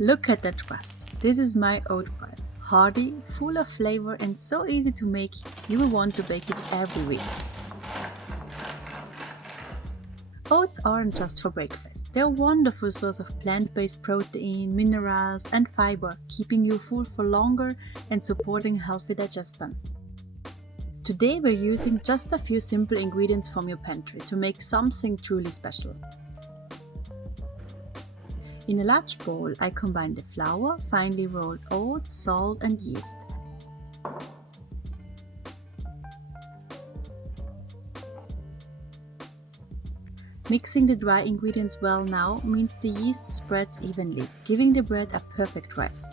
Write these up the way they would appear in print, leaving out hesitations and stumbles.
Look at that crust. This is my oat bread. Hearty, full of flavor and so easy to make, you will want to bake it every week. Oats aren't just for breakfast. They're a wonderful source of plant-based protein, minerals and fiber, keeping you full for longer and supporting healthy digestion. Today we're using just a few simple ingredients from your pantry to make something truly special. In a large bowl, I combine the flour, finely rolled oats, salt and yeast. Mixing the dry ingredients well now means the yeast spreads evenly, giving the bread a perfect rise.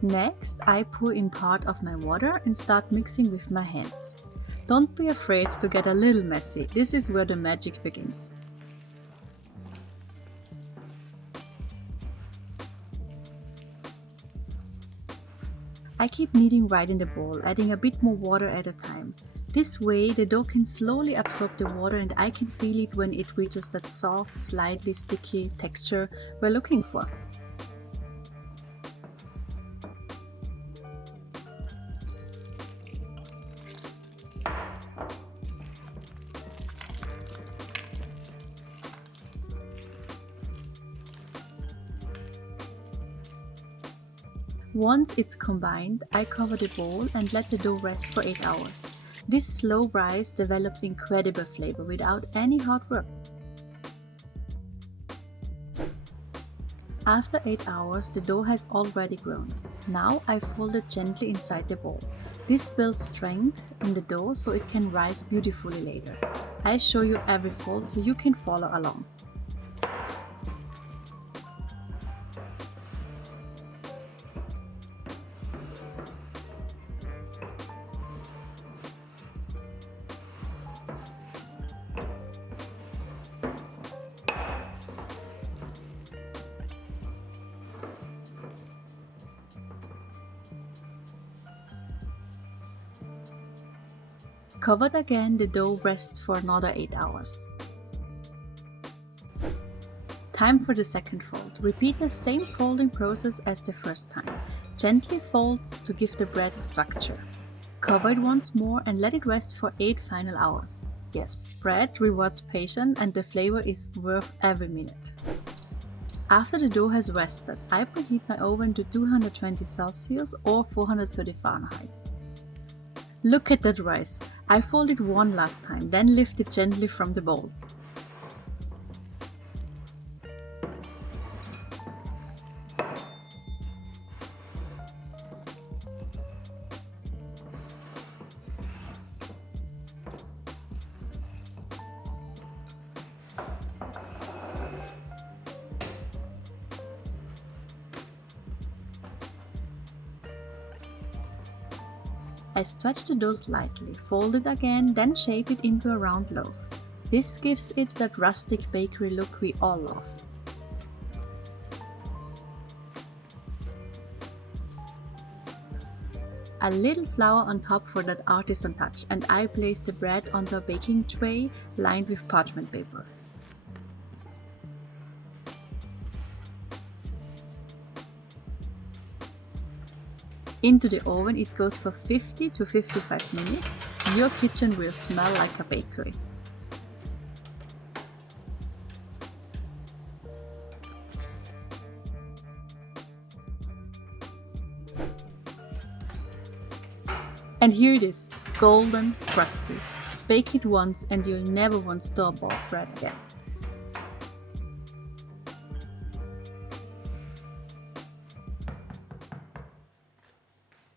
Next, I pour in part of my water and start mixing with my hands. Don't be afraid to get a little messy, this is where the magic begins. I keep kneading right in the bowl, adding a bit more water at a time. This way the dough can slowly absorb the water and I can feel it when it reaches that soft, slightly sticky texture we're looking for. Once it's combined, I cover the bowl and let the dough rest for 8 hours. This slow rise develops incredible flavor without any hard work. After 8 hours, the dough has already grown. Now I fold it gently inside the bowl. This builds strength in the dough so it can rise beautifully later. I show you every fold so you can follow along. Covered again, the dough rests for another 8 hours. Time for the second fold. Repeat the same folding process as the first time. Gently fold to give the bread structure. Cover it once more and let it rest for 8 final hours. Yes, bread rewards patience and the flavor is worth every minute. After the dough has rested, I preheat my oven to 220 Celsius or 430 Fahrenheit. Look at that rise! I fold it one last time, then lift it gently from the bowl. I stretch the dough slightly, fold it again, then shape it into a round loaf. This gives it that rustic bakery look we all love. A little flour on top for that artisan touch, and I place the bread onto a baking tray lined with parchment paper. Into the oven it goes for 50 to 55 minutes. Your kitchen will smell like a bakery. And here it is, golden, crusty. Bake it once and you'll never want store-bought bread again.